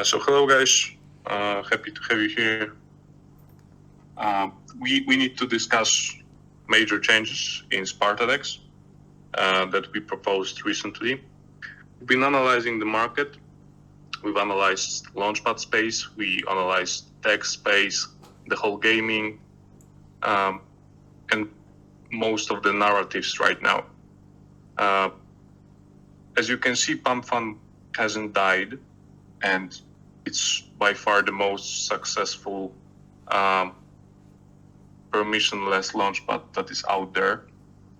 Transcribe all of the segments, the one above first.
So hello guys, happy to have you here. We need to discuss major changes in SpartaDex that we proposed recently. We've been analyzing the market. We've analyzed launchpad space, we analyzed tech space, the whole gaming, and most of the narratives right now. As you can see, Pump Fund hasn't died, and it's by far the most successful permissionless launchpad that is out there.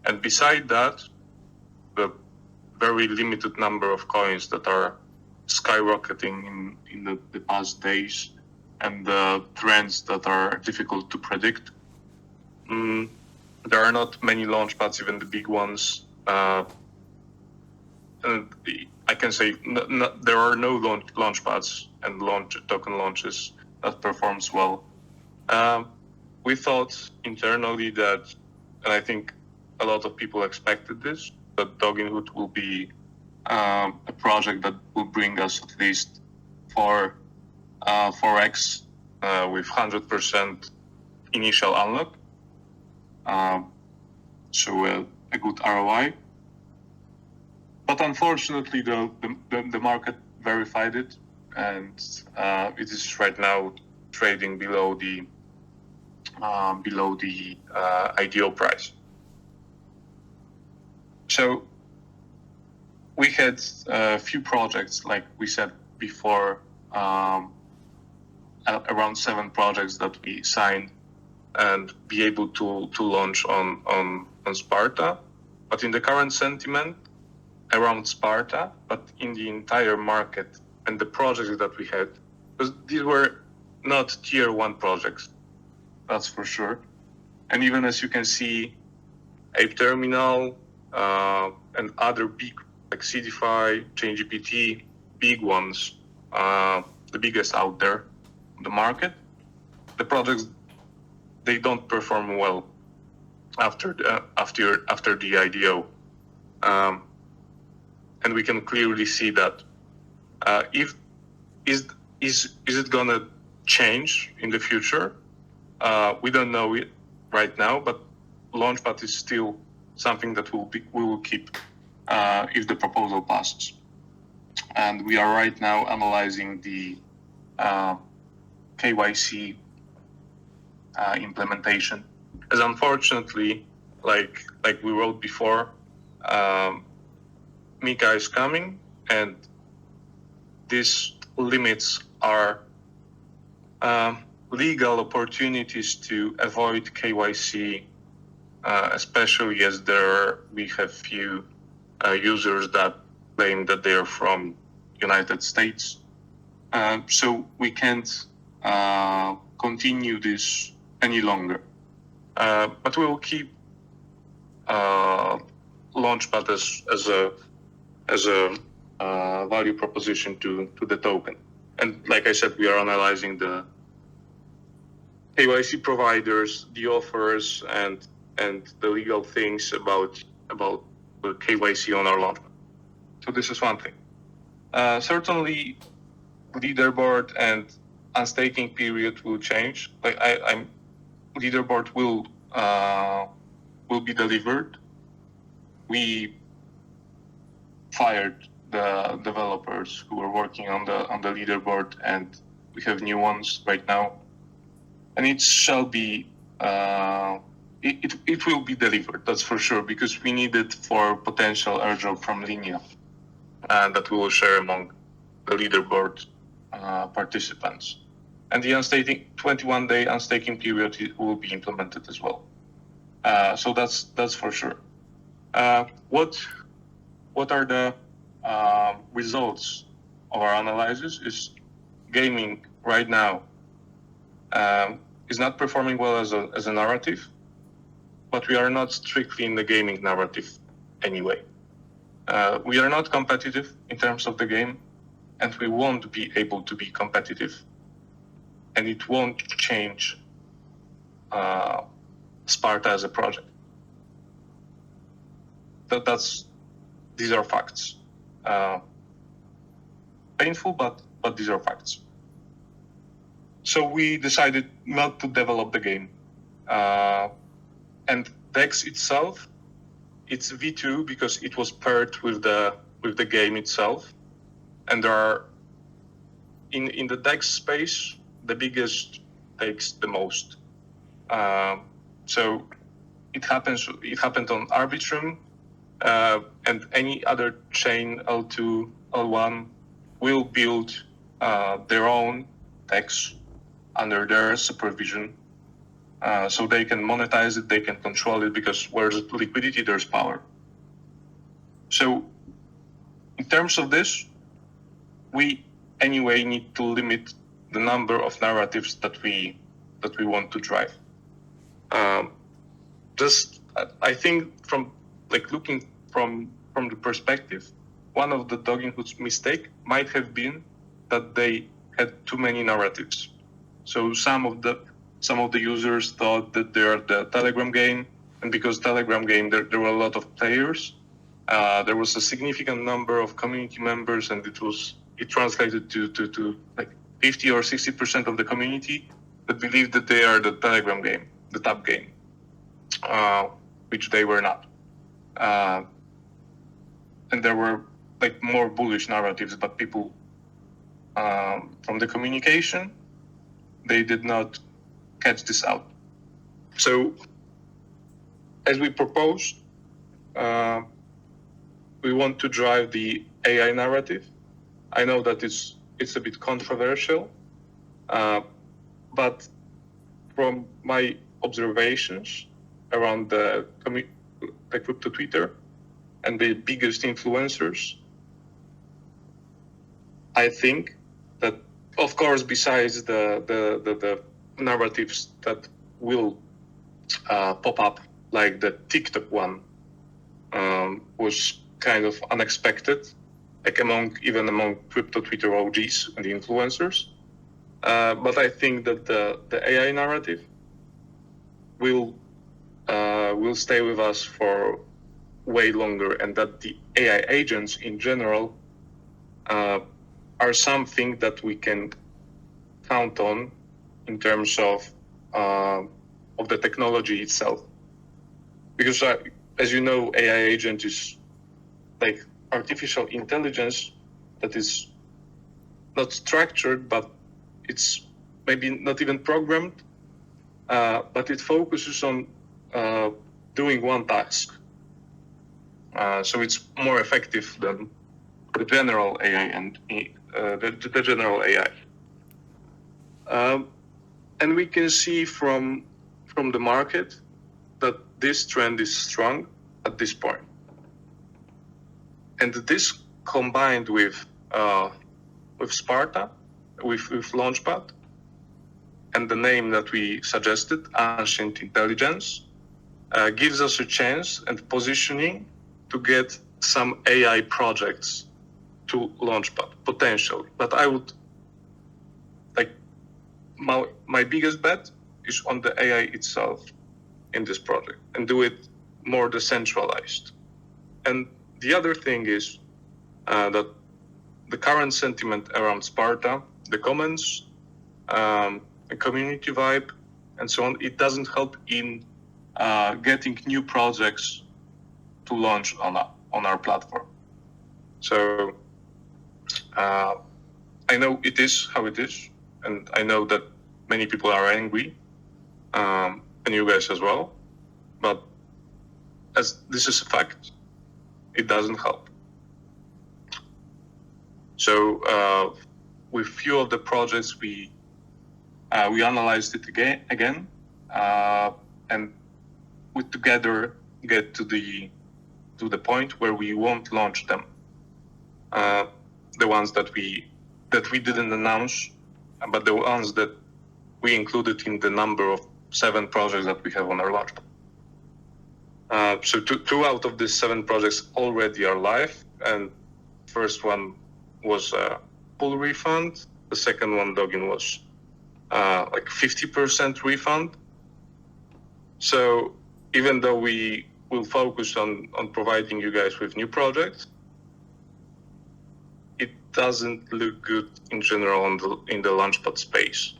And beside that, the very limited number of coins that are skyrocketing in the past days and the trends that are difficult to predict. There are not many launchpads, even the big ones. And I can say there are no launchpads and token launches that performs well. We thought internally that, and I think a lot of people expected this, that Doginhood will be a project that will bring us at least 4x with 100% initial unlock. So a good ROI. But unfortunately, the market verified it, and it is right now trading below the ideal price. So we had a few projects, like we said before, around 7 projects that we signed and be able to launch on Sparta. But in the current sentiment around Sparta, but in the entire market and the projects that we had, because these were not tier 1 projects, that's for sure. And even as you can see, Ape Terminal and other big, like CDFI, ChainGPT, big ones, the biggest out there on the market, the projects, they don't perform well after the IDO. And we can clearly see that is it gonna change in the future? We don't know it right now, but Launchpad is still something that we will keep if the proposal passes. And we are right now analyzing the KYC implementation. As unfortunately, like we wrote before, Mika is coming, and these limits are legal opportunities to avoid KYC, especially as we have few users that claim that they are from United States. So we can't continue this any longer. But we will keep Launchpad as a value proposition to the token. And like I said, we are analyzing the KYC providers, the offers, and the legal things about the KYC on our Launchpad. So this is one thing. Certainly, leaderboard and unstaking period will change. Like leaderboard will be delivered. We fired the developers who were working on the leaderboard, and we have new ones right now. And it shall be it will be delivered, that's for sure, because we need it for potential airdrop from Linea, and that we will share among the leaderboard participants. And the 21-day unstaking period will be implemented as well. So that's for sure. What are the results of our analysis? Is gaming right now is not performing well as a narrative, but we are not strictly in the gaming narrative anyway. We are not competitive in terms of the game, and we won't be able to be competitive, and it won't change Sparta as a project. These are facts. painful, but these are facts. So we decided not to develop the game. And Dex itself, it's V2 because it was paired with the game itself. And there are in the Dex space, the biggest takes the most. So it happened on Arbitrum, and any other chain L2, L1 will build their own Dex under their supervision. So they can monetize it, they can control it, because where there's liquidity, there's power. So in terms of this, we anyway need to limit the number of narratives that we want to drive. I think from looking from the perspective, one of the Dogging Hood's mistake might have been that they had too many narratives. So some of the users thought that they're the Telegram game, and because Telegram game there were a lot of players, there was a significant number of community members, and it translated to like 50 or 60% of the community that believed that they are the Telegram game, the top game, which they were not. And there were like more bullish narratives, but people from the communication, they did not catch this out. So as we proposed, we want to drive the AI narrative. I know that it's a bit controversial, but from my observations around the crypto Twitter and the biggest influencers, I think that, of course, besides the narratives that will pop up, like the TikTok one, was kind of unexpected, like even among crypto Twitter OGs and the influencers. But I think that the AI narrative will stay with us for way longer, and that the AI agents in general are something that we can count on in terms of the technology itself. Because as you know, AI agent is like artificial intelligence that is not structured, but it's maybe not even programmed, but it focuses on doing one task. So it's more effective than the general AI and the general AI. And we can see from the market that this trend is strong at this point. And this combined with Sparta, with Launchpad, and the name that we suggested, Ancient Intelligence, gives us a chance and positioning to get some AI projects to Launchpad, potentially. But I would, my biggest bet is on the AI itself in this project, and do it more decentralized. And the other thing is that the current sentiment around Sparta, the comments, the community vibe, and so on, it doesn't help in getting new projects to launch on our platform. So I know it is how it is, and I know that many people are angry, and you guys as well, but as this is a fact, it doesn't help. So with few of the projects, we analyzed it again, and we together get to the point where we won't launch them. The ones that we didn't announce, but the ones that we included in the number of 7 projects that we have on our launch. So two out of these 7 projects already are live, and first one was a full refund. The second one, Doggin, was like 50% refund. So even though we will focus on providing you guys with new projects, doesn't look good in general in the Launchpad space.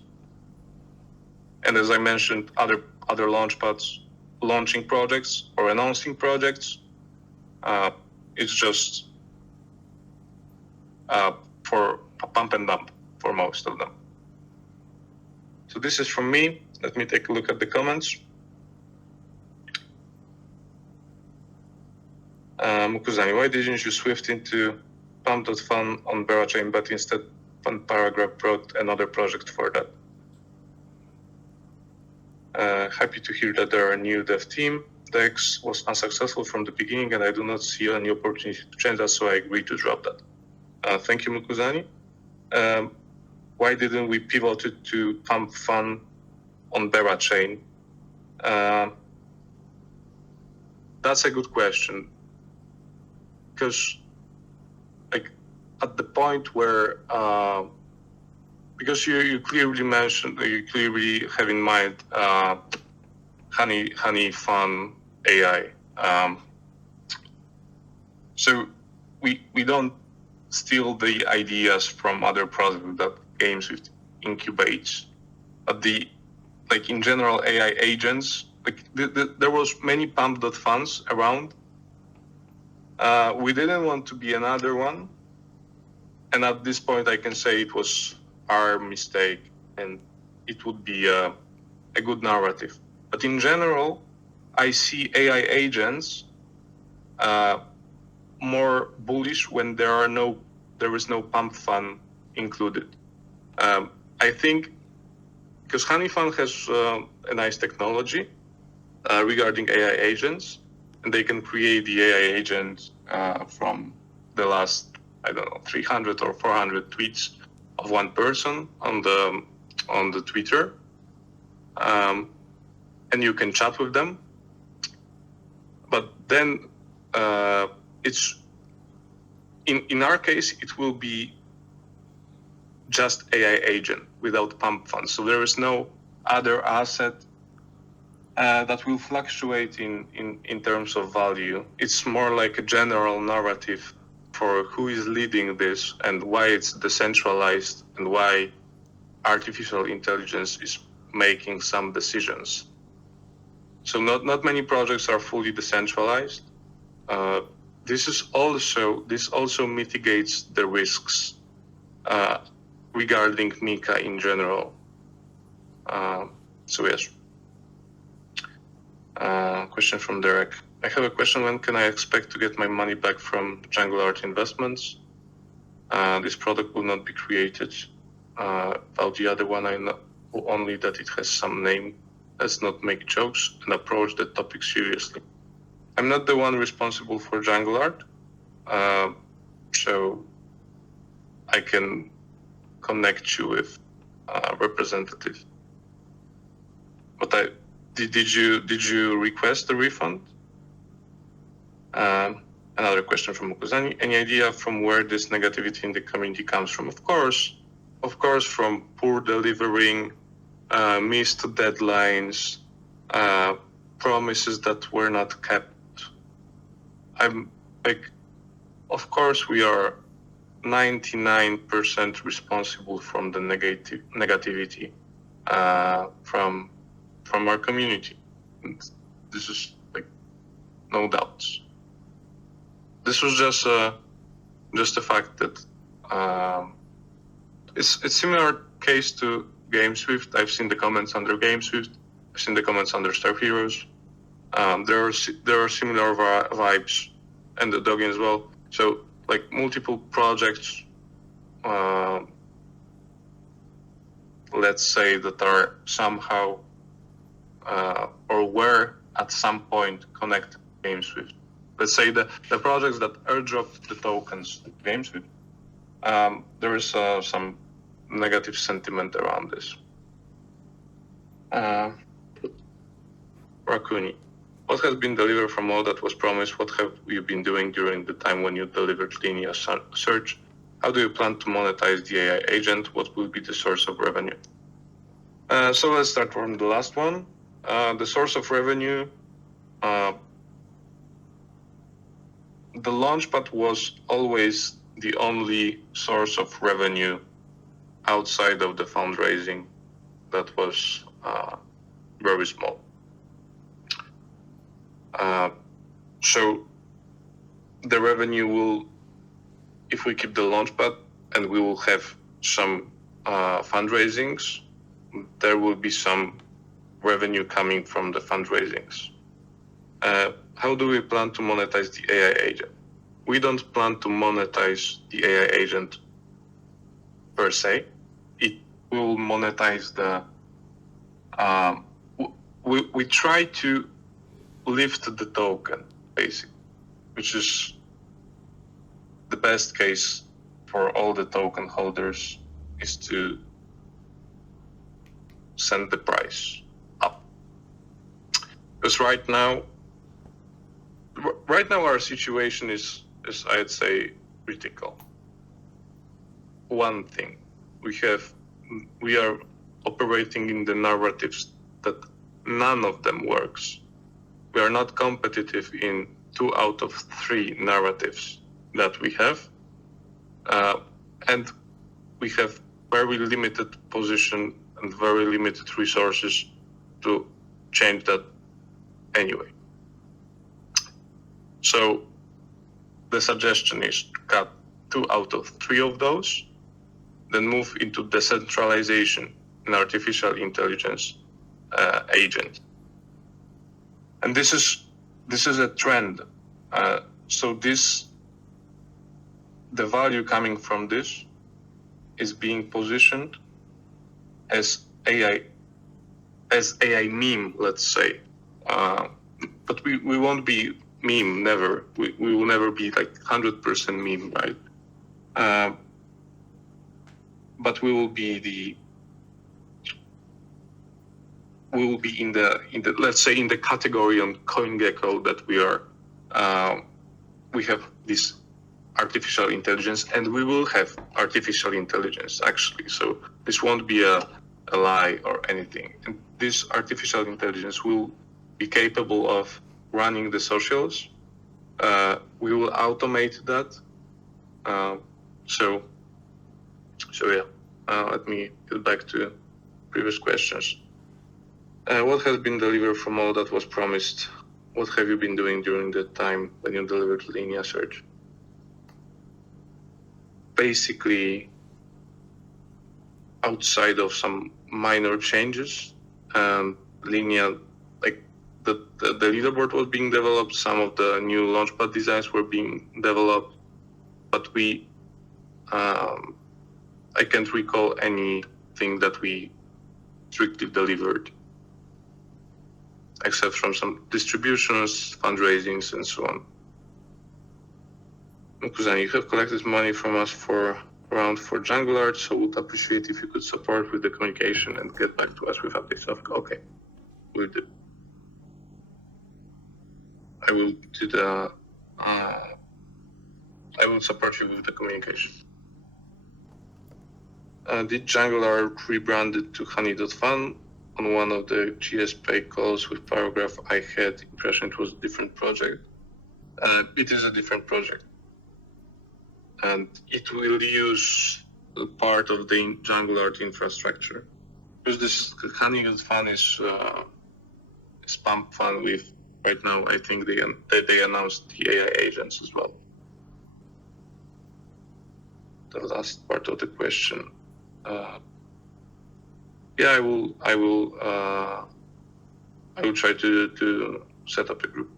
And as I mentioned, other Launchpads launching projects or announcing projects, it's just for a pump and dump for most of them. So this is from me. Let me take a look at the comments. Mukuzani, why didn't you swift into pump.fun on Berachain, but instead Fun Paragraph brought another project for that? Happy to hear that there are a new dev team. Dex was unsuccessful from the beginning, and I do not see any opportunity to change that, so I agree to drop that. Thank you, Mukuzani. Why didn't we pivot it to Pump Fun on Berachain? That's a good question. Because like at the point where because you clearly mentioned, you clearly have in mind Honey Fun AI. So we don't steal the ideas from other projects that GameSwift incubates, but like in general AI agents, like there was many pump.funs around. We didn't want to be another one, and at this point I can say it was our mistake, and it would be a good narrative. But in general, I see AI agents more bullish when there is no pump fun included. I think because HoneyFun has a nice technology regarding AI agents, and they can create the AI agent from the last, 300 or 400 tweets of one person on the Twitter, and you can chat with them. But then it's in our case it will be just AI agent without pump fund. So there is no other asset that will fluctuate in terms of value. It's more like a general narrative for who is leading this and why it's decentralized and why artificial intelligence is making some decisions. So not many projects are fully decentralized. This also mitigates the risks regarding Mika in general. So yes. Question from Derek. I have a question. When can I expect to get my money back from Jungle Art Investments? This product will not be created. About the other one, I know only that it has some name. Let's not make jokes and approach the topic seriously. I'm not the one responsible for Jungle Art, so I can connect you with a representative. But did you request a refund? Another question from Mukuzani. Any idea from where this negativity in the community comes from? Of course, from poor delivering, missed deadlines, promises that were not kept. Of course, we are 99% responsible from the negativity from our community. And this is no doubts. This was just a fact that it's a similar case to GameSwift. I've seen the comments under GameSwift. I've seen the comments under Star Heroes. There are similar vibes, and the Dogging as well. So multiple projects, let's say that are somehow or were at some point connected to GameSwift. Let's say the projects that airdropped the tokens to GameSwift, there is some negative sentiment around this. Rakuni, what has been delivered from all that was promised? What have you been doing during the time when you delivered linear search? How do you plan to monetize the AI agent? What will be the source of revenue? So let's start from the last one. The source of revenue, the Launchpad was always the only source of revenue outside of the fundraising that was very small. So the revenue will, if we keep the launchpad and we will have some fundraisings, there will be some revenue coming from the fundraisings. How do we plan to monetize the AI agent? We don't plan to monetize the AI agent per se. It will monetize the. We try to lift the token, basically, which is the best case for all the token holders, is to send the price up. Because right now our situation is I'd say critical. One thing, we are operating in the narratives that none of them works. We are not competitive in 2 out of 3 narratives that we have, and we have very limited position and very limited resources to change that anyway. So the suggestion is to cut 2 out of 3 of those, then move into decentralization and artificial intelligence agent. And this is a trend. So the value coming from this is being positioned as AI meme, let's say. But we won't be meme, never. We will never be like 100% meme, right? But we will be in the let's say in the category on CoinGecko that we have this artificial intelligence, and we will have artificial intelligence actually. So this won't be a lie or anything. And this artificial intelligence will be capable of running the socials. We will automate that. So yeah. Let me get back to previous questions. What has been delivered from all that was promised? What have you been doing during the time when you delivered Linea Search? Basically, outside of some minor changes, Linea, like the leaderboard was being developed, some of the new launchpad designs were being developed, but I can't recall anything that we strictly delivered, except from some distributions, fundraisings, and so on. Kuzan, you have collected money from us for Jungle Art, so would appreciate if you could support with the communication and get back to us with updates. Okay, we'll do. I will support you with the communication. Did Jungle Art rebranded to Honey.fun? On one of the GSP calls with Paragraph, I had the impression it was a different project. It is a different project. And it will use part of the Jungle Art infrastructure. Because this Honey.fun is pump fun with, right now, I think they announced the AI agents as well. The last part of the question. Yeah, I will try to set up a group.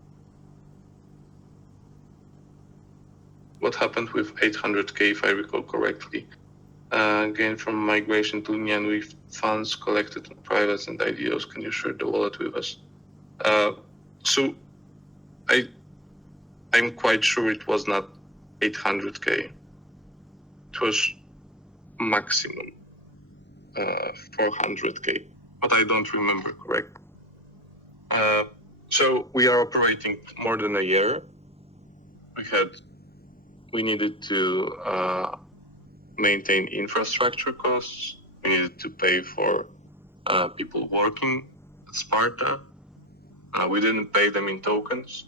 What happened with 800K, if I recall correctly? Gain from migration to Linea and with funds collected on privates and IDOs. Can you share the wallet with us? So I'm quite sure it was not 800K. It was maximum 400K, but I don't remember correct. So we are operating more than a year. We needed to maintain infrastructure costs. We needed to pay for people working at Sparta. We didn't pay them in tokens.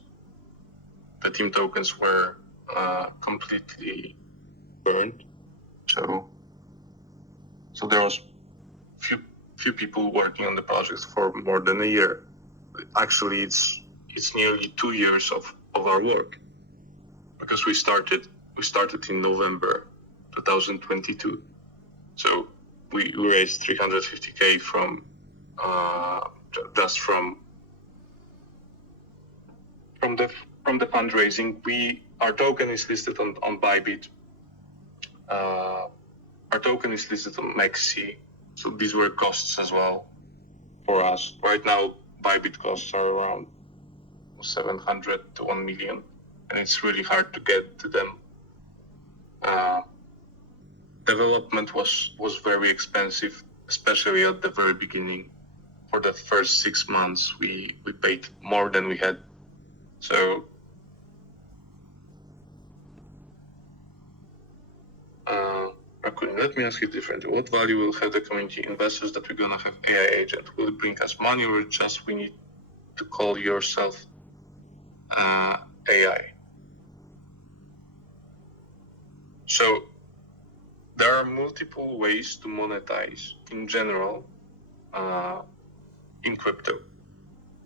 The team tokens were completely burned. So there was few people working on the project for more than a year. Actually, it's nearly 2 years of our work, because we started in November 2022. So we raised 350K from just from the fundraising. Our token is listed on Bybit. Our token is listed on Maxi. So these were costs as well for us. Right now, Bybit costs are around 700 to 1 million, and it's really hard to get to them. Development was very expensive, especially at the very beginning. For the first 6 months, we paid more than we had. So let me ask you differently. What value will have the community investors that we're gonna have AI agent? Will it bring us money, or just we need to call yourself AI? So there are multiple ways to monetize in general in crypto.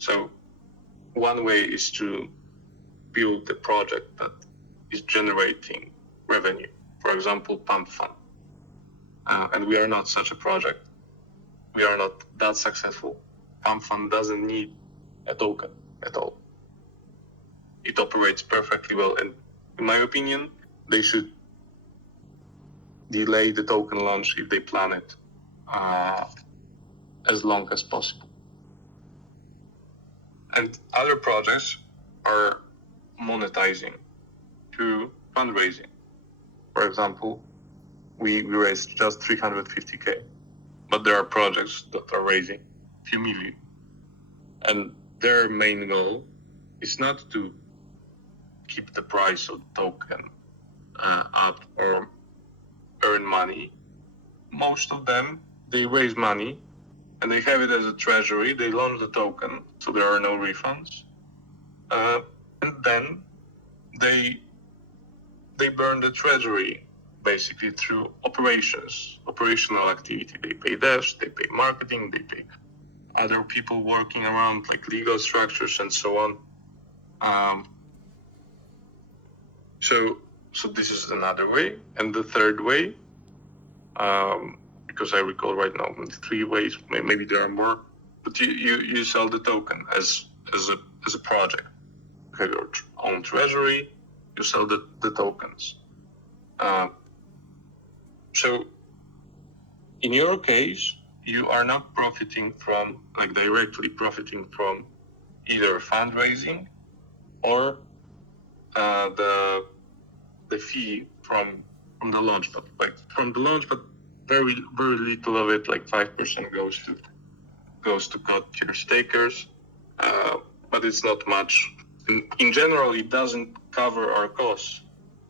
So one way is to build a project that is generating revenue. For example, Pump Fund. And we are not such a project. We are not that successful. Pump Fund doesn't need a token at all. It operates perfectly well, and in my opinion, they should delay the token launch if they plan it as long as possible. And other projects are monetizing through fundraising. For example, we raised just 350K, but there are projects that are raising a few million. And their main goal is not to keep the price of the token up or earn money. Most of them, they raise money and they have it as a treasury. They launch the token, so there are no refunds. And then they burn the treasury basically through operational activity. They pay devs, they pay marketing, they pay other people working around, like legal structures and so on. So this is another way. And the third way, because I recall right now 3 ways, maybe there are more, but you sell the token as a project. You have your own treasury, you sell the tokens. So in your case, you are not directly profiting from either fundraising or the fee from the launch, but very, very little of it, like 5% goes to top-tier stakers, but it's not much. In general, it doesn't cover our costs,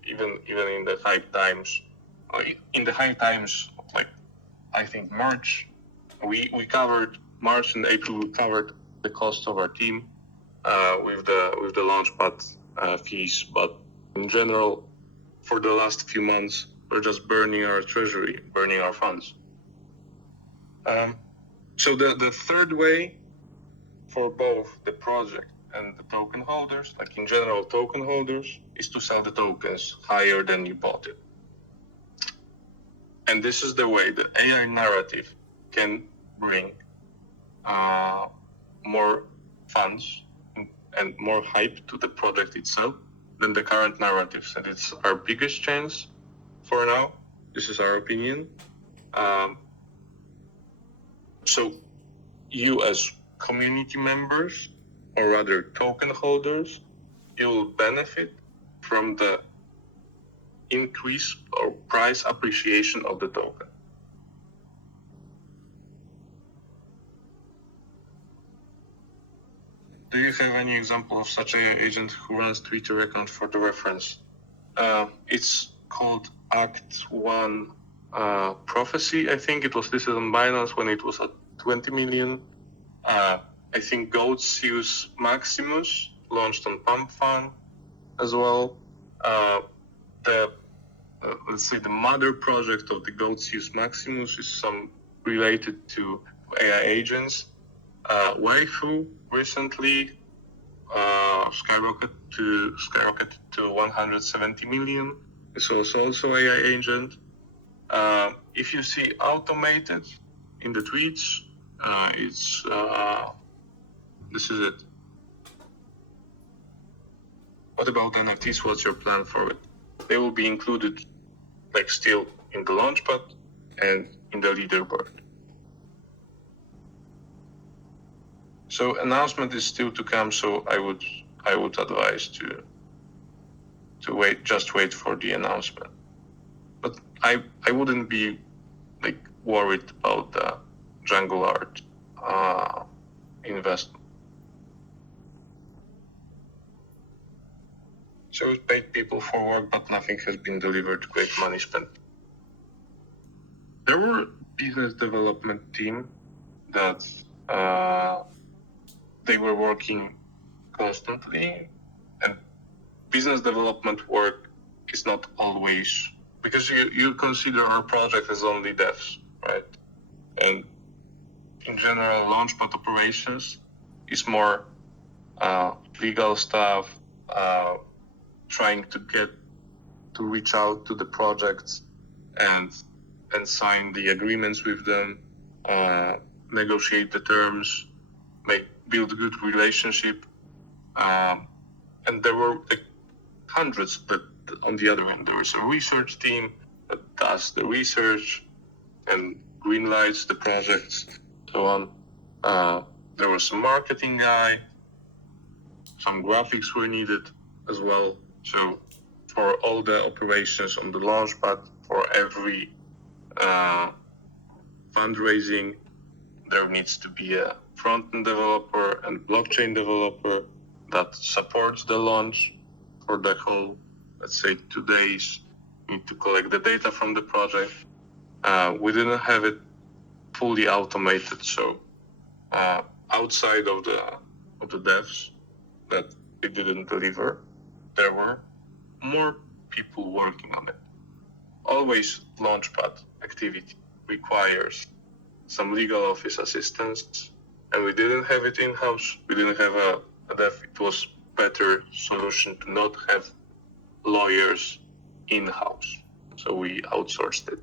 even in the high times. In the high times, like I think March and April, we covered the cost of our team with the launchpad fees, but in general, for the last few months, we're just burning our treasury, burning our funds. So the third way for both the project and the token holders, like in general token holders, is to sell the tokens higher than you bought it. And this is the way the AI narrative can bring more funds and more hype to the project itself than the current narratives. And it's our biggest chance for now. This is our opinion. So you as community members, or rather token holders, you will benefit from the increase or price appreciation of the token. Do you have any example of such an agent who runs Twitter account for the reference? It's called Act 1 Prophecy. I think it was listed on Binance when it was at 20 million. I think Goats use Maximus, launched on Pump Fund as well. let's say the mother project of the Goldseus Maximus is some related to AI agents. Waifu recently skyrocketed to 170 million. This was also AI agent. If you see automated in the tweets, this is it. What about NFTs? What's your plan for it? They will be included, still in the launchpad and in the leaderboard. So announcement is still to come. So I would advise to wait for the announcement. But I wouldn't be worried about the Jungle Art investment. So we paid people for work, but nothing has been delivered. Great money spent. There were business development team that they were working constantly, and business development work is not always, because you consider our project as only devs, right? And in general, launchpad operations is more legal stuff, trying to reach out to the projects and sign the agreements with them, negotiate the terms, build a good relationship. And there were hundreds, but on the other hand, there is a research team that does the research and greenlights the projects, so on. There was a marketing guy, some graphics were needed as well. So for all the operations on the launchpad, for every fundraising, there needs to be a front-end developer and blockchain developer that supports the launch for the whole, let's say, 2 days. You need to collect the data from the project. We didn't have it fully automated, so outside of the devs that it didn't deliver, there were more people working on it. Always launchpad activity requires some legal office assistance, and we didn't have it in-house. We didn't have a dev. It was better solution to not have lawyers in-house, so we outsourced it.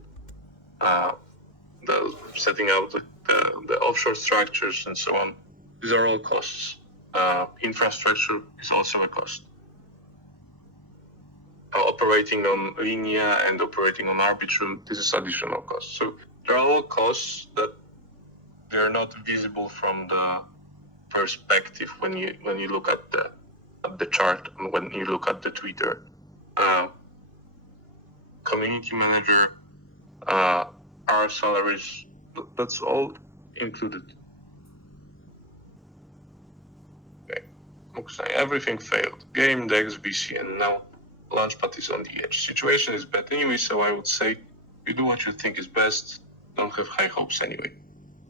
The setting out the offshore structures and so on, these are all costs. Infrastructure is also a cost. Operating on Linea and operating on Arbitrum, this is additional cost. So they're all costs that they're not visible from the perspective when you look at the chart and when you look at the Twitter. Community manager, our salaries, that's all included. Okay. Everything failed. Game, DEX, VC, and now Launchpad is on the edge. Situation is bad anyway, so I would say you do what you think is best. Don't have high hopes anyway.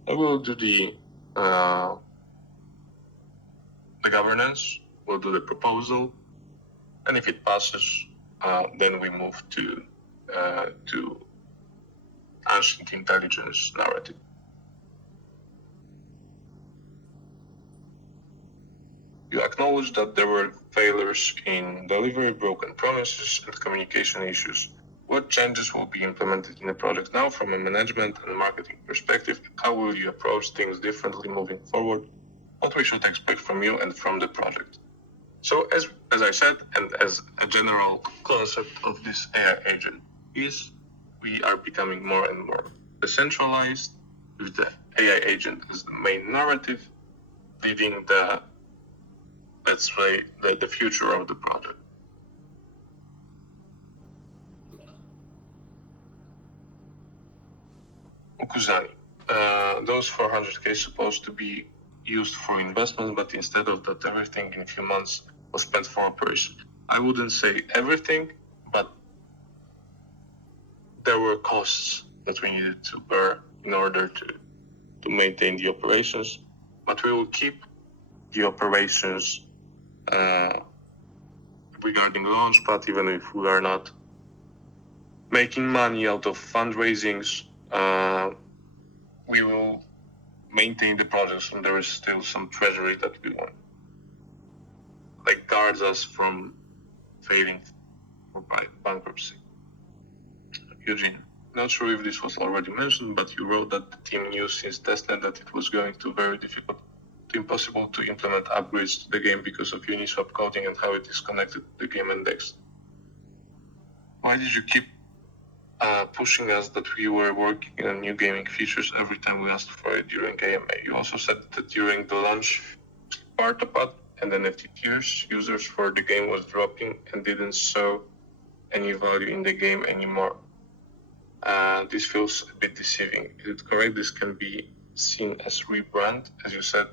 I will do the governance. We'll do the proposal, and if it passes, then we move to ancient intelligence narrative. You acknowledge that there were failures in delivery, broken promises, and communication issues. What changes will be implemented in the project now from a management and marketing perspective? How will you approach things differently moving forward? What we should expect from you and from the project? So as I said, and as a general concept of this AI agent is, we are becoming more and more decentralized with the AI agent as the main narrative, leading the, let's say, the future of the project. Ukuzani. Those 400K supposed to be used for investments, but instead of that, everything in a few months was spent for operation. I wouldn't say everything, but there were costs that we needed to bear in order to maintain the operations, but we will keep the operations regarding Launchpad, even if we are not making money out of fundraisings. We will maintain the projects, and there is still some treasury that we want, like guards us from failing for bankruptcy. Eugene, not sure if this was already mentioned, but you wrote that the team knew since testnet that it was going to be very difficult to impossible to implement upgrades to the game because of Uniswap coding and how it is connected to the game index. Why did you keep pushing us that we were working on new gaming features every time we asked for it during AMA? You also said that during the launch SpartaPod and NFT tiers, users for the game was dropping and didn't show any value in the game anymore. This feels a bit deceiving. Is it correct this can be seen as rebrand? As you said,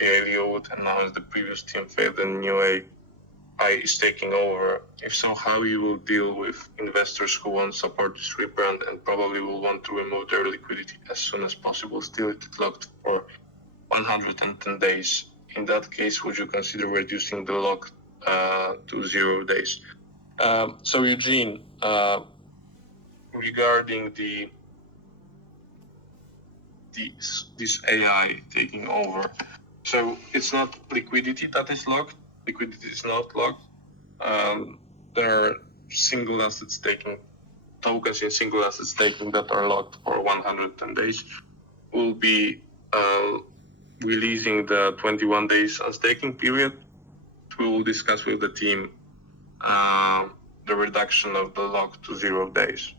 AIO would announce the previous team failed and new AI is taking over. If so, how you will deal with investors who won't support this rebrand and probably will want to remove their liquidity as soon as possible, still it's locked for 110 days. In that case, would you consider reducing the lock to 0 days? So Eugene, regarding this AI taking over, so it's not liquidity that is locked. Liquidity is not locked. There are single asset staking tokens in single asset staking that are locked for 110 days. We'll be releasing the 21 days unstaking period. We will discuss with the team the reduction of the lock to 0 days.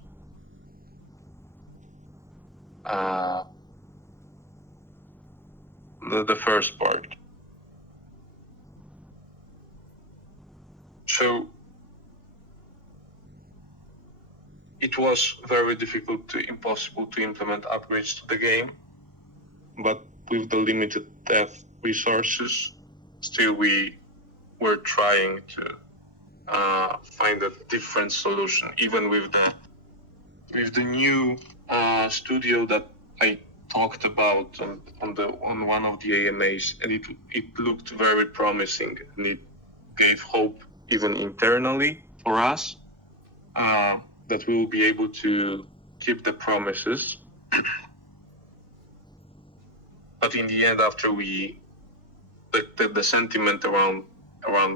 The first part. So it was very difficult to impossible to implement upgrades to the game, but with the limited dev resources, still we were trying to find a different solution, even with the new studio that I talked about on one of the AMAs, and it looked very promising, and it gave hope even internally for us that we will be able to keep the promises. But in the end, after the sentiment around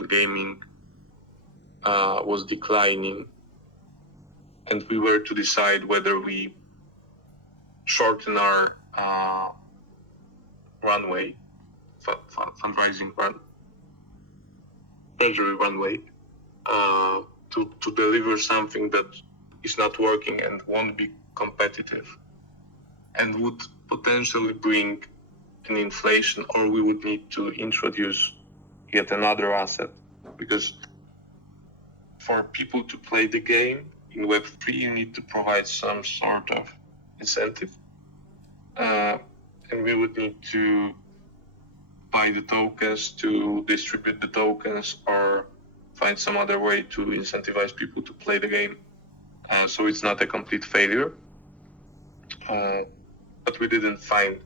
gaming was declining, and we were to decide whether we shorten our runway, fundraising treasury runway, to deliver something that is not working and won't be competitive, and would potentially bring an inflation, or we would need to introduce yet another asset, because for people to play the game in Web3, you need to provide some sort of incentive, and we would need to buy the tokens, to distribute the tokens, or find some other way to incentivize people to play the game, so it's not a complete failure. But we didn't find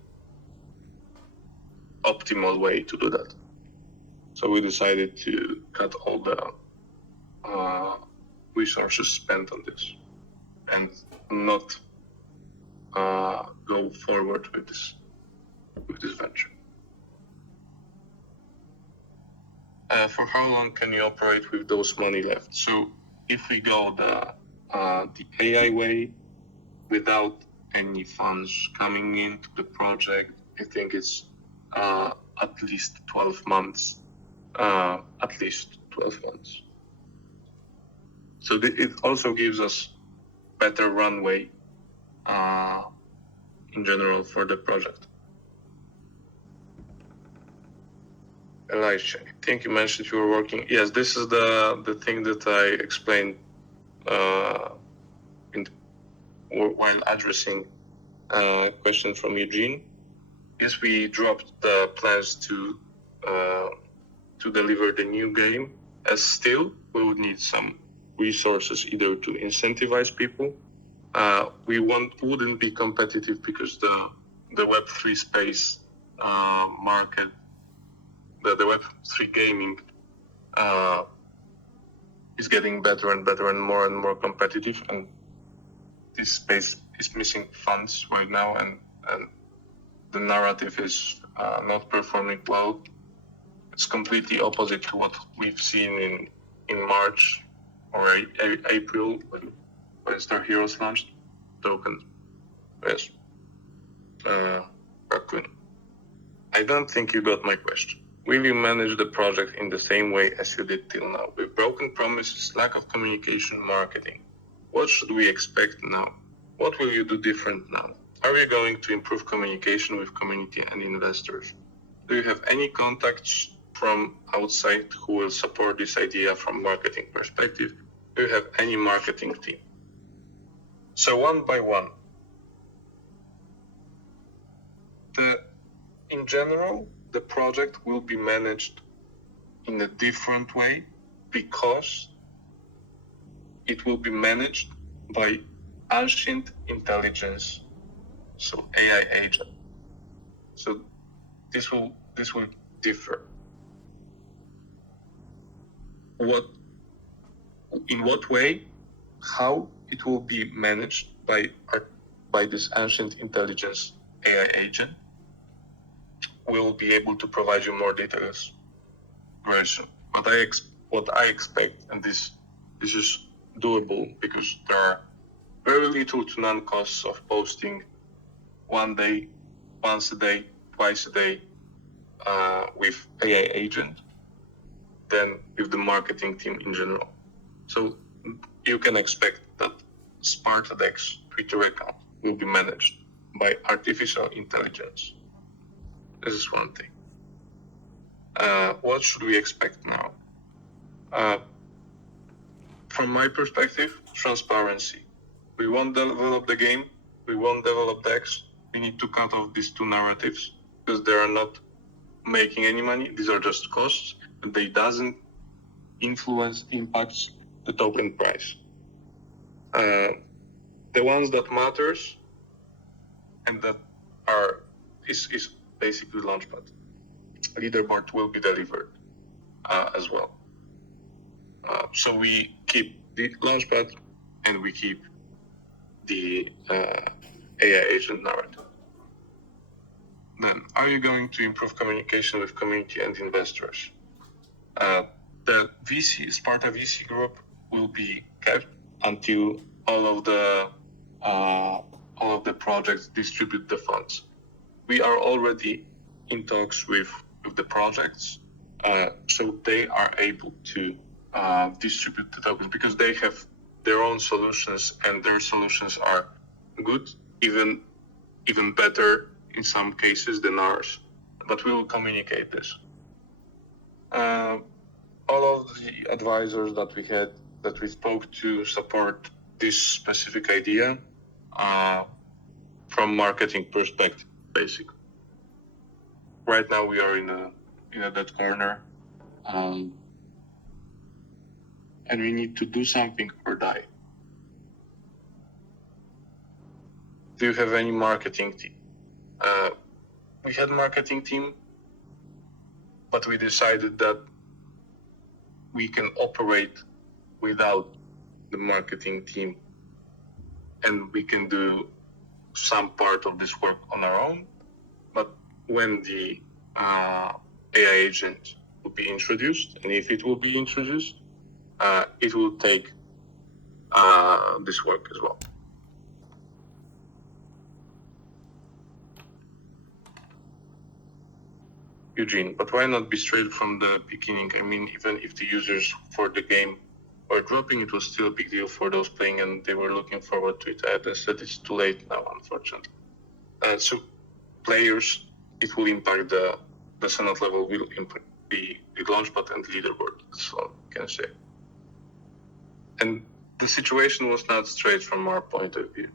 optimal way to do that, so we decided to cut all the resources spent on this and not go forward with this venture. For how long can you operate with those money left? So if we go the AI way, without any funds coming into the project, I think it's at least 12 months. At least 12 months. So it also gives us better runway in general for the project. Elisha, I think you mentioned you were working. Yes, this is the thing that I explained while addressing a question from Eugene. Yes, we dropped the plans to deliver the new game, as still we would need some resources either to incentivize people. We wouldn't be competitive because the Web3 space market, the Web3 gaming is getting better and better and more competitive, and this space is missing funds right now, and the narrative is not performing well. It's completely opposite to what we've seen in March or April when Star Heroes launched tokens. Yes. Raccoon. I don't think you got my question. Will you manage the project in the same way as you did till now, with broken promises, lack of communication, marketing? What should we expect now? What will you do different now? Are you going to improve communication with community and investors? Do you have any contacts from outside who will support this idea from marketing perspective? Do you have any marketing team? So one by one. In general, the project will be managed in a different way because it will be managed by ancient intelligence, so AI agent. So this will differ. In what way, how it will be managed by this ancient intelligence AI agent, we'll be able to provide you more details very soon. What I expect, and this is doable because there are very little to none costs of posting one day, once a day, twice a day with AI agent than with the marketing team in general. So you can expect that SpartaDex Twitter account will be managed by artificial intelligence. This is one thing. What should we expect now? From my perspective, transparency. We won't develop the game. We won't develop DEX. We need to cut off these two narratives because they are not making any money. These are just costs. And they doesn't impacts the token price. The ones that matters and that is basically Launchpad. Leaderboard will be delivered as well. So we keep the Launchpad and we keep the AI agent narrative. Then, are you going to improve communication with community and investors? The Sparta VC group will be kept until all of the projects distribute the funds. We are already in talks with the projects, so they are able to distribute the tokens because they have their own solutions and their solutions are good, even better in some cases than ours. But we will communicate this. All of the advisors that we spoke to support this specific idea from marketing perspective, basically. Right now we are in a dead corner, and we need to do something or die. Do you have any marketing team? We had marketing team, but we decided that we can operate without the marketing team and we can do some part of this work on our own. But when the AI agent will be introduced, and if it will be introduced, it will take this work as well. Eugene, but why not be straight from the beginning? I mean, even if the users for the game were dropping, it was still a big deal for those playing and they were looking forward to it. I just said it's too late now, unfortunately. So players, it will impact the Senate level, will impact the Launchpad and leaderboard. That's all I can say. And the situation was not straight from our point of view.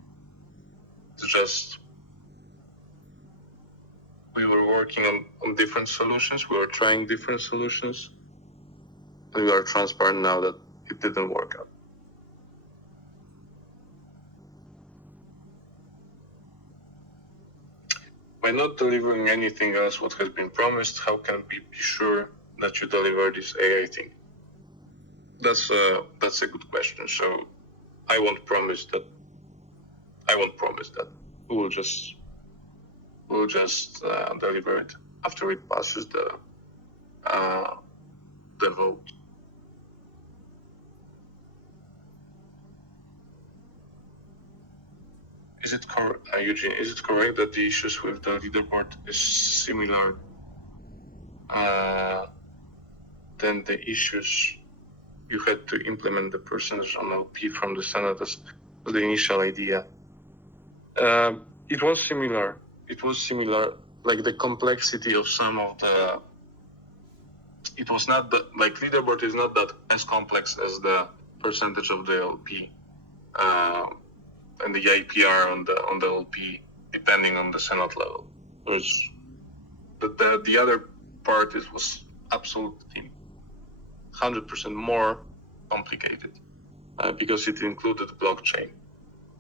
It's just we were working on different solutions. We were trying different solutions. And we are transparent now that it didn't work out. By not delivering anything else what has been promised, how can we be sure that you deliver this AI thing? That's a good question. So I won't promise that I won't promise that. We'll just deliver it after it passes the vote. Is it correct, Eugene? Is it correct that the issues with the leaderboard is similar than the issues you had to implement the percentage on LP from the Senate as the initial idea? It was similar. Like the complexity of some of the. It was not like leaderboard is not that as complex as the percentage of the LP. And the IPR on the LP, depending on the Senate level. The other part was absolutely 100% more complicated because it included blockchain.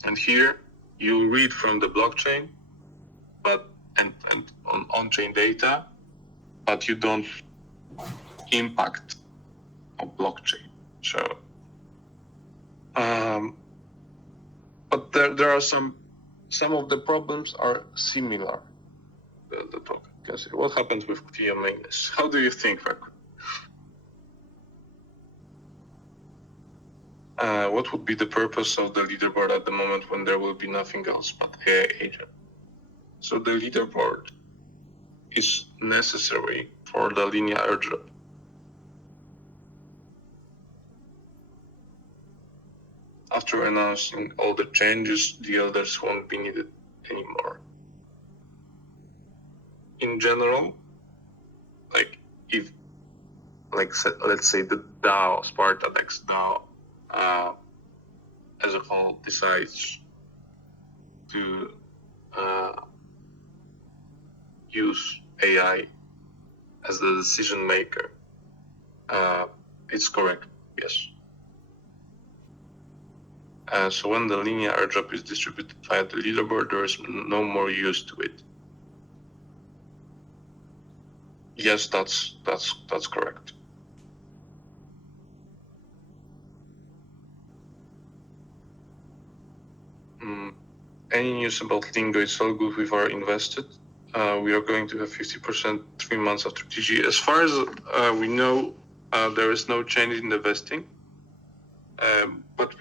And here you read from the blockchain, but and on-chain data, but you don't impact of blockchain. So. But there are some of the problems are similar. The token can say, what happens with Clio mainness? How do you think, Rako? What would be the purpose of the leaderboard at the moment when there will be nothing else but AI agent? So the leaderboard is necessary for the linear airdrop. After announcing all the changes, the elders won't be needed anymore. In general, let's say the DAO, SpartaDex DAO, as a whole decides to use AI as the decision maker, it's correct, yes. So when the linear airdrop is distributed via the leaderboard, there is no more use to it. Yes, that's correct. Any news about Lingo? It's all good. We've already invested. We are going to have 50% 3 months after TG. As far as we know, there is no change in the vesting, but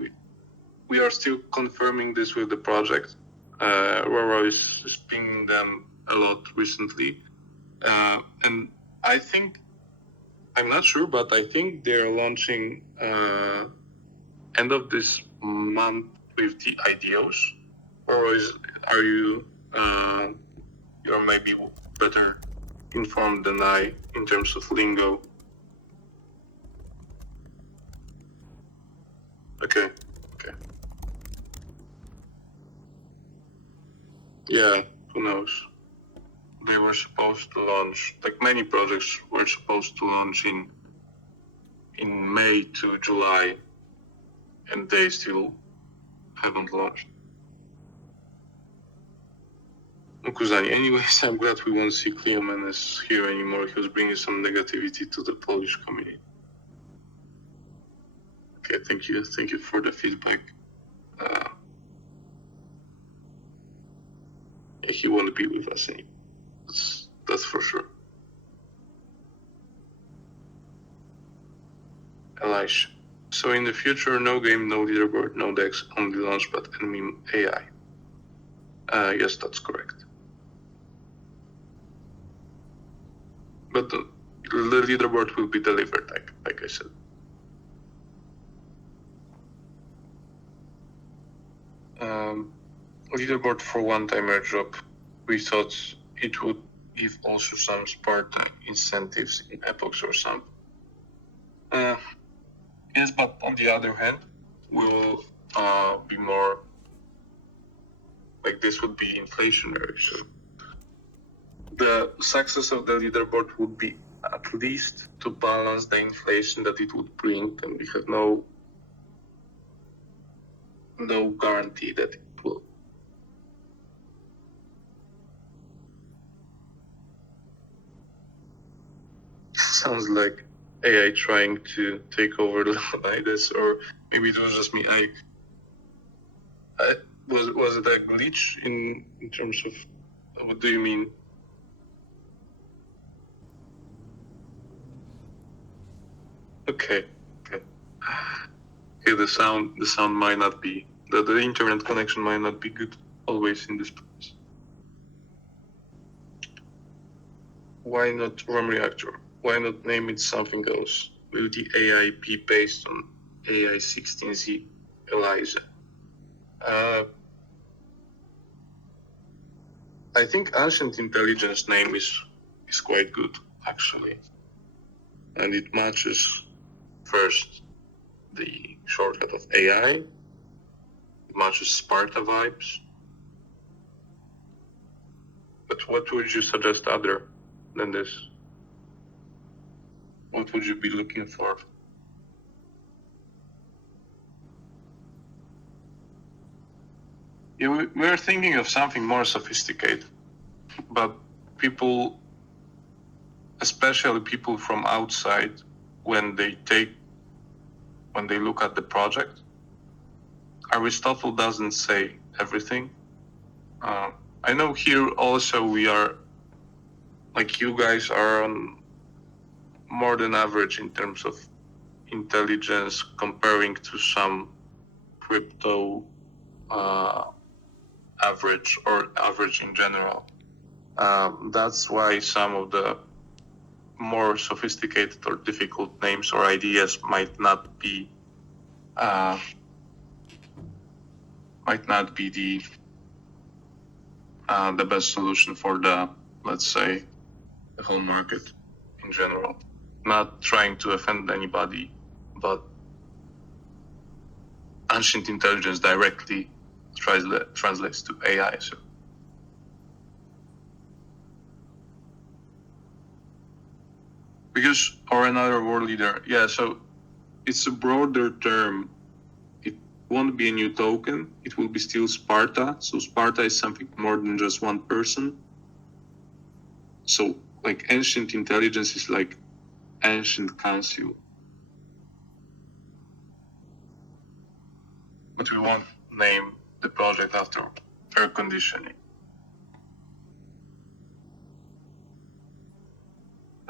we are still confirming this with the project. Roro is pinging them a lot recently. And I think, I'm not sure, but I think they're launching end of this month with the IDOs. Or are you, you're maybe better informed than I in terms of Lingo? Okay. Yeah, who knows? They were supposed to launch, like many projects were supposed to launch in May to July, and they still haven't launched. Kuzani, anyways, I'm glad we won't see Cleomenes here anymore. He was bringing some negativity to the Polish community. Okay, thank you for the feedback. He won't be with us anymore. That's for sure. Elisha. So in the future, no game, no leaderboard, no DEX, only Launchpad and meme AI. Yes, that's correct. But the leaderboard will be delivered, like I said. Leaderboard for one-time airdrop. We thought it would give also some Sparta incentives in epochs or something. Yes, but on the other hand, will be more like this would be inflationary. So the success of the leaderboard would be at least to balance the inflation that it would bring, and we have no guarantee that it will. Sounds like AI trying to take over the Leonidas, or maybe it was just me. Was it a glitch in terms of what do you mean? Okay. Okay, the sound might not be the internet connection might not be good always in this place. Why not ROM reactor? Why not name it something else? Will the AI be based on AI 16Z ELISA? I think Ancient Intelligence name is quite good actually, and it matches first the shortcut of AI. It matches Sparta vibes. But what would you suggest other than this? What would you be looking for? Yeah, we're thinking of something more sophisticated, but people, especially people from outside, when they look at the project, Aristotle doesn't say everything. I know here also we are, like you guys are on more than average in terms of intelligence comparing to some crypto average or average in general. That's why some of the more sophisticated or difficult names or ideas might not be the best solution for the, let's say, the whole market in general. Not trying to offend anybody, but Ancient Intelligence directly translates to AI. So because or another world leader, yeah. So it's a broader term. It won't be a new token. It will be still Sparta. So Sparta is something more than just one person. So like Ancient Intelligence is like Ancient Council. But we won't name the project after air conditioning.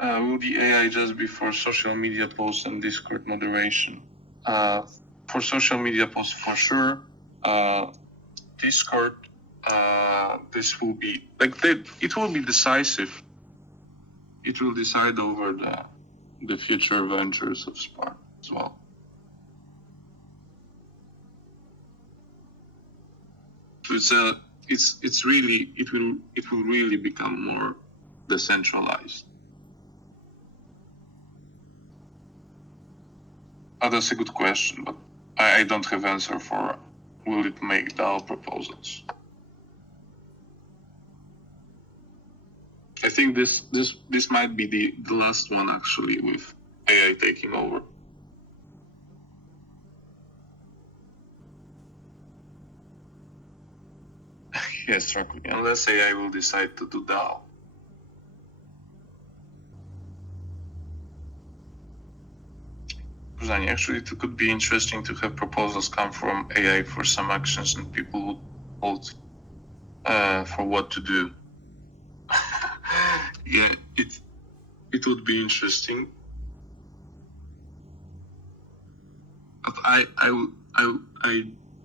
Will the AI just be for social media posts and Discord moderation? For social media posts, for sure. Discord, this will be it will be decisive. It will decide over the future ventures of Spark as well. So it's really it will really become more decentralized. That's a good question, but I don't have answer for will it make DAO proposals. I think this might be the last one actually with AI taking over. Yes, Dracula. Unless AI will decide to do DAO. Actually, it could be interesting to have proposals come from AI for some actions and people would vote for what to do. Yeah, it would be interesting. But I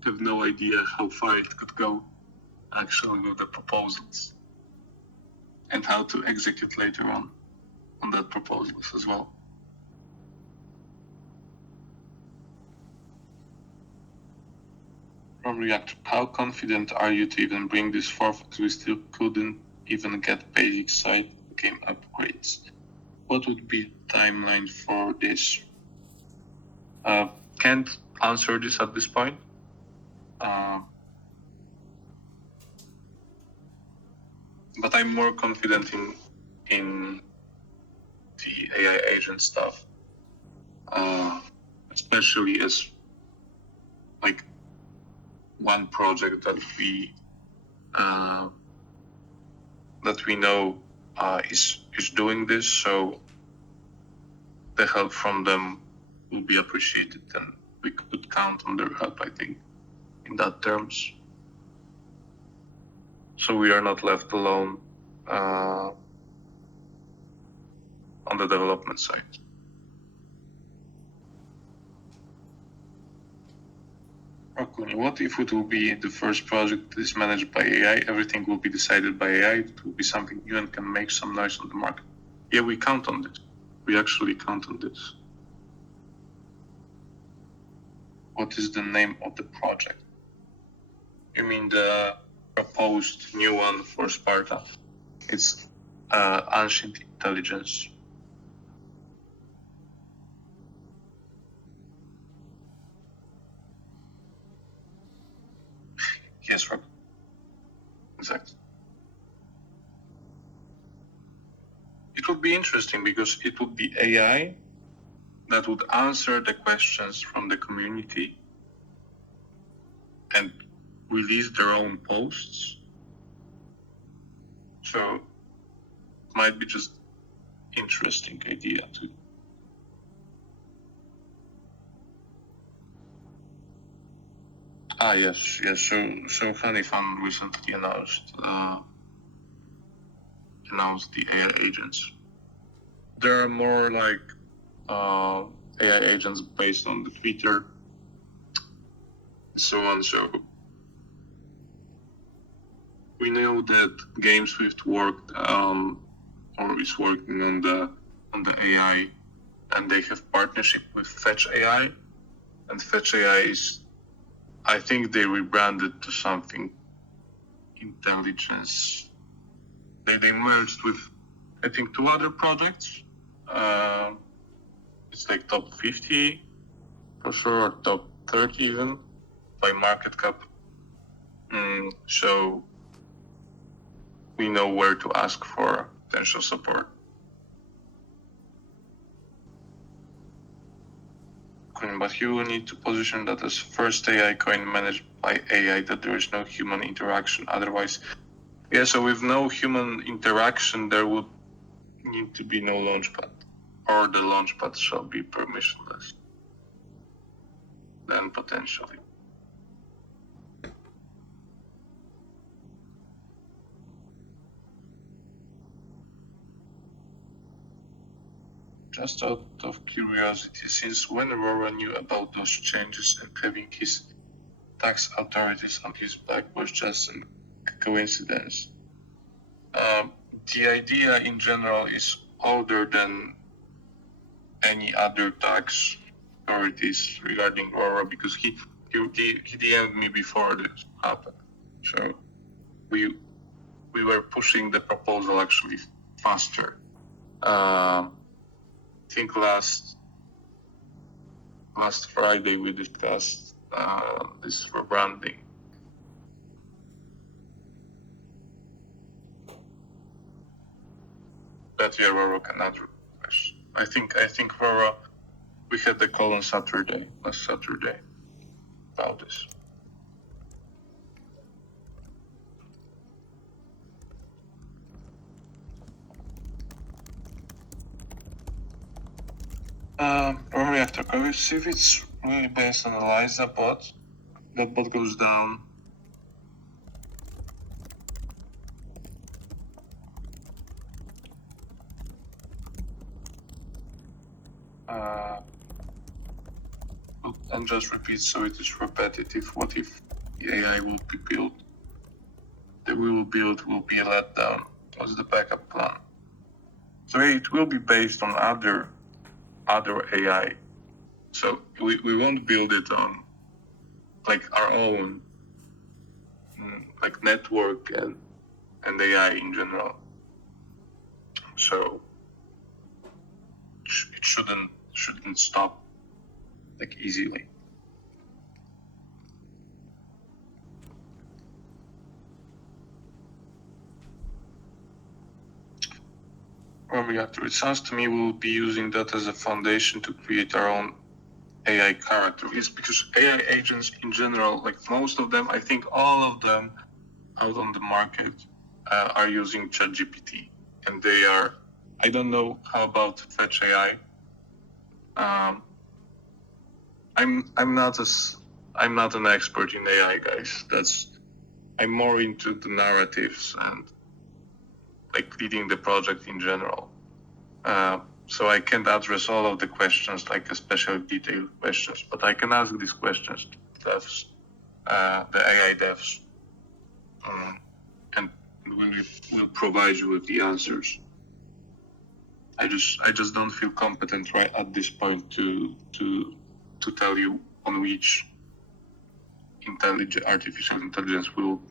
have no idea how far it could go actually with the proposals and how to execute later on that proposals as well. From React, how confident are you to even bring this forth? We still couldn't even get basic site game upgrades. What would be timeline for this? Can't answer this at this point. But I'm more confident in the AI agent stuff, especially as like one project that we know is doing this, so the help from them will be appreciated, and we could count on their help, I think, in that terms. so we are not left alone on the development side. Rakuni, what if it will be the first project that is managed by AI? Everything will be decided by AI. It will be something new and can make some noise on the market. Yeah, we count on this. We actually count on this. What is the name of the project? You mean the proposed new one for Sparta? It's Ancient Intelligence. Yes, Rob. Exactly. It would be interesting because it would be AI that would answer the questions from the community and release their own posts. So it might be just interesting idea too. Yes. So Honeyfund recently announced the AI agents. There are more like AI agents based on the Twitter, and so on. So we know that GameSwift worked or is working on the AI, and they have partnership with Fetch AI, and Fetch AI is, I think they rebranded to something intelligence. They merged with, I think, 2 other projects. It's like top 50 for sure, or top 30 even by market cap. So we know where to ask for potential support. But you will need to position that as first AI coin managed by AI, that there is no human interaction. Otherwise, yeah, so with no human interaction, there would need to be no launchpad, or the launchpad shall be permissionless. Then potentially. Just out of curiosity, since when Aurora knew about those changes and having his tax authorities on his back was just a coincidence? The idea in general is older than any other tax authorities regarding Aurora, because he DM'd me before this happened. So we were pushing the proposal actually faster. I think last Friday we discussed this rebranding. That year Aurora cannot request. I think Aurora, we had the call on last Saturday, about this. Probably after COVID, if it's really based on ELISA bot, that bot goes down. And just repeat, so it is repetitive. What if the AI will be built? The we will build will be let down. What's the backup plan? So it will be based on other AI. So we won't build it on like our own like network and AI in general. So it shouldn't stop like easily. Reactor. It sounds to me we'll be using that as a foundation to create our own AI character. Yes, because AI agents in general, like most of them, I think all of them out on the market are using ChatGPT, and they are. I don't know how about Fetch AI. I'm not an expert in AI, guys. I'm more into the narratives and like leading the project in general. So I can't address all of the questions, like especially detailed questions, but I can ask these questions to devs, the AI devs, and we'll provide you with the answers. I just don't feel competent right at this point to tell you on which artificial intelligence will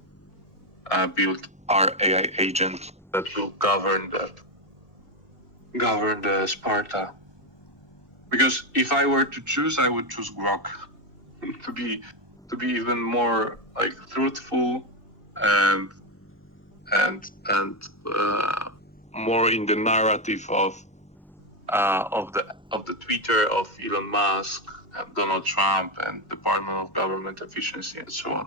build our AI agent that will govern the Sparta. Because if I were to choose, I would choose Grok to be even more like truthful and more in the narrative of the Twitter of Elon Musk and Donald Trump and Department of Government Efficiency and so on.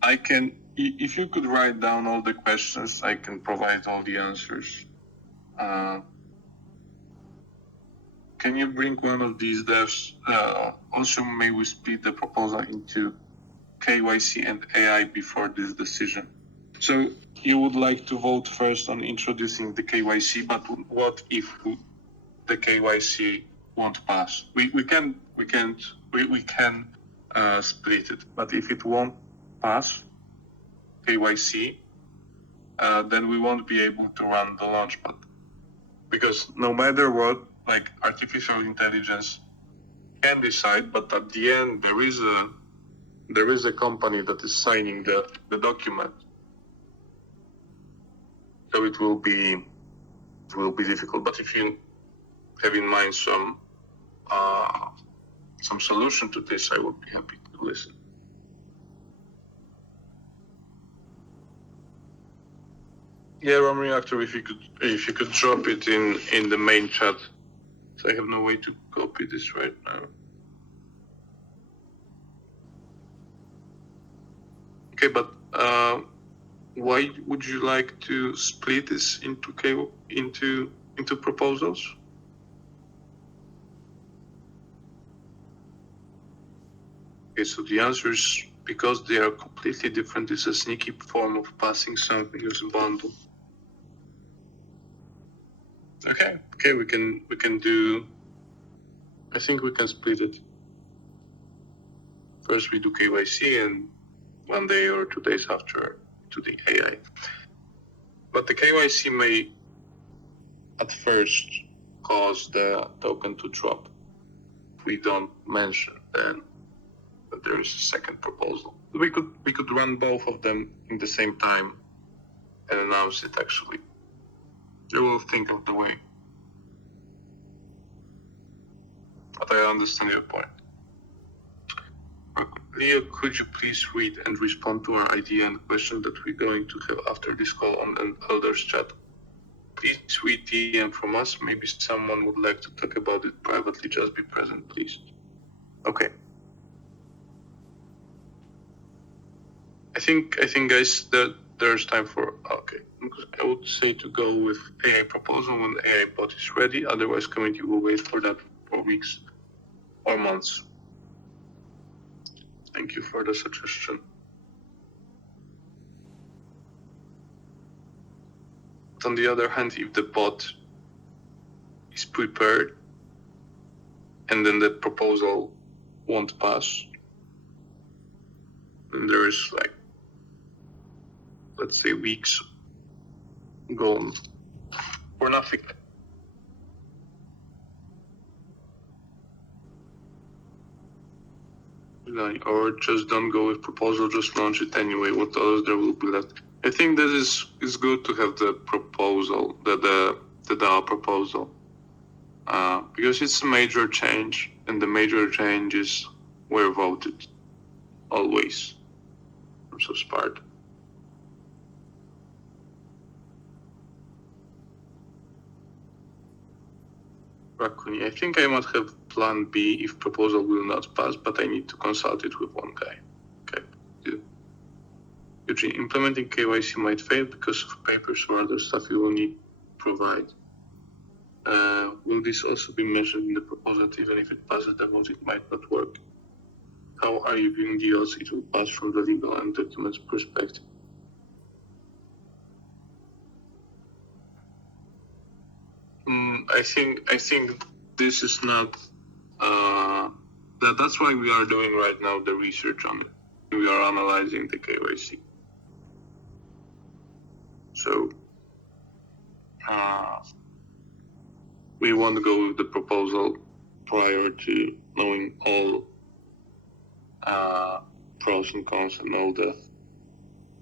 I can, if you could write down all the questions, I can provide all the answers. Can you bring one of these devs? Also, may we split the proposal into KYC and AI before this decision? So you would like to vote first on introducing the KYC, but what if the KYC won't pass? We can split it, but if it won't pass KYC, then we won't be able to run the launchpad, because no matter what, like artificial intelligence can decide, but at the end there is a company that is signing the document, so it will be difficult. But if you have in mind some solution to this, I would be happy to listen. Yeah, RAM Reactor, if you could drop it in the main chat. So I have no way to copy this right now. Okay, but why would you like to split this into proposals? Okay, so the answer is because they are completely different. It's a sneaky form of passing something as a bundle. Okay, we can do. I think we can split it. First we do KYC, and 1 day or 2 days after to the AI. But the KYC may at first cause the token to drop. If we don't mention then that there is a second proposal. We could run both of them in the same time and announce it actually. They will think of the way. But I understand your point. Leo, could you please read and respond to our idea and question that we're going to have after this call on an elders chat? Please read DM from us. Maybe someone would like to talk about it privately. Just be present, please. Okay. I think guys, that there's time for, okay. I would say to go with AI proposal when AI bot is ready. Otherwise, community will wait for that for weeks or months. Thank you for the suggestion. But on the other hand, if the bot is prepared and then the proposal won't pass, then there is like, let's say, weeks gone for nothing. Or just don't go with proposal, just launch it anyway. What else there will be left? I think that is good to have the proposal, the DAO proposal, because it's a major change, and the major changes were voted always. So Sparta. Raccoon, I think I might have plan B if proposal will not pass, but I need to consult it with one guy. Okay. Eugene, implementing KYC might fail because of papers or other stuff you will need to provide. Will this also be mentioned in the proposal? Even if it passes the vote, it might not work. How are you viewing the odds it will pass from the legal and documents perspective? I think this is not. That's why we are doing right now the research on it. We are analyzing the KYC. So we want to go with the proposal prior to knowing all pros and cons and all the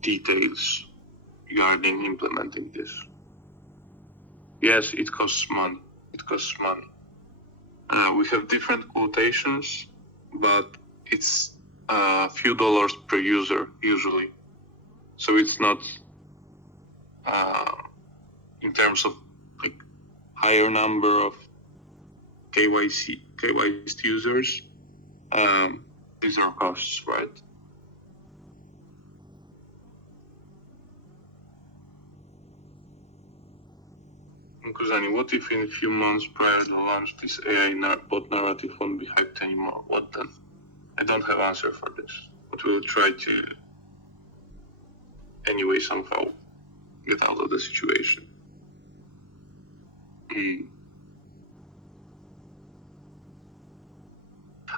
details regarding implementing this. Yes, it costs money. We have different quotations, but it's a few dollars per user usually. So it's not in terms of like higher number of KYC users. These are costs, right? Kuzani, what if in a few months prior to launch this AI bot narrative won't be hyped anymore? What then? I don't have answer for this, but we'll try to anyway somehow get out of the situation.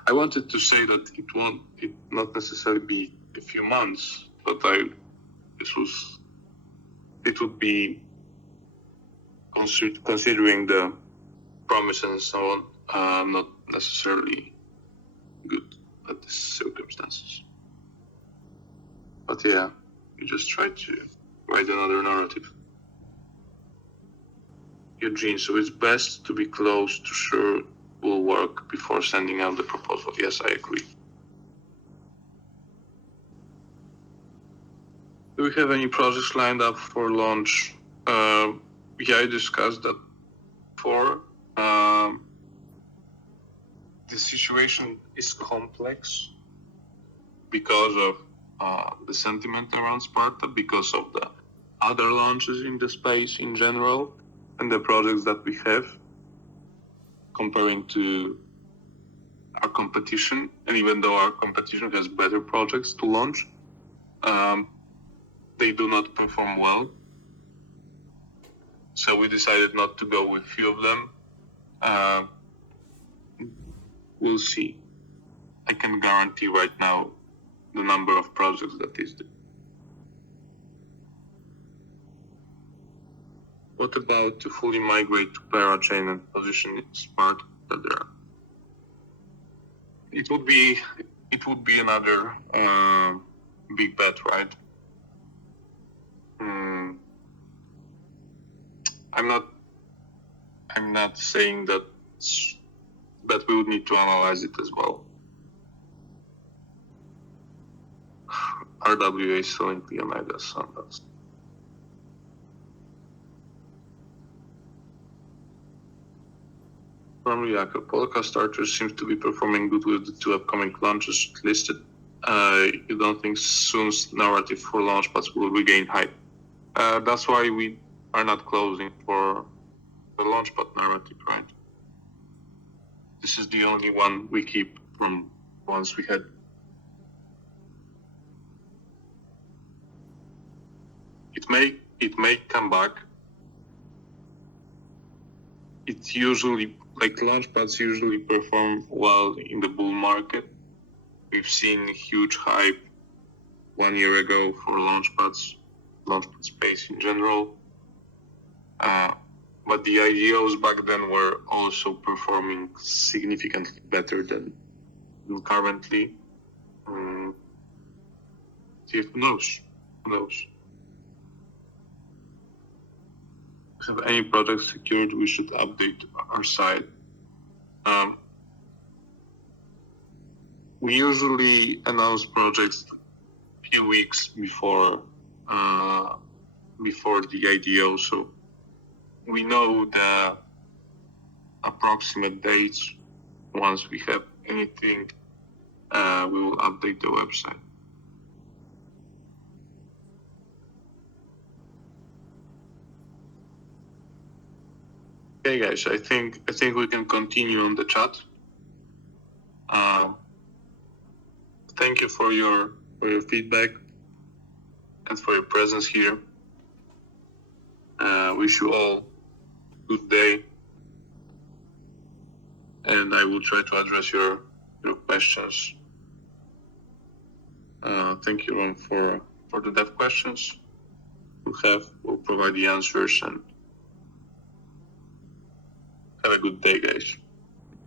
I wanted to say that it not necessarily be a few months, but it would be considering the promise and so on, not necessarily good at these circumstances. But yeah, we just try to write another narrative. Eugene, so it's best to be close to sure will work before sending out the proposal. Yes, I agree. Do we have any projects lined up for launch? Yeah, I discussed that before. The situation is complex because of the sentiment around Sparta, because of the other launches in the space in general, and the projects that we have, comparing to our competition. And even though our competition has better projects to launch, they do not perform well. So we decided not to go with few of them. We'll see. I can guarantee right now the number of projects that is there. What about to fully migrate to Parachain and position Sparta there? It would be another big bet, right? I'm not saying that we would need to analyze it as well. RWA is selling PMI Sandals. From Reactor, Polka Starter seems to be performing good with the two upcoming launches listed. You don't think soon's narrative for launchpads will regain hype? That's why we are not closing for the launchpad narrative, right? This is the only one we keep from ones we had. It may come back. It's usually, like launchpads usually perform well in the bull market. We've seen huge hype 1 year ago for launchpad space in general. But the IDOs back then were also performing significantly better than currently. Who knows? Have any products secured, we should update our site. We usually announce projects a few weeks before the IDO, so we know the approximate dates. Once we have anything, we will update the website. Okay, guys, I think we can continue on the chat. Thank you for your feedback and for your presence here. Wish you all good day, and I will try to address your questions. Thank you, Ron, for the dev questions. We'll provide the answers, and have a good day, guys.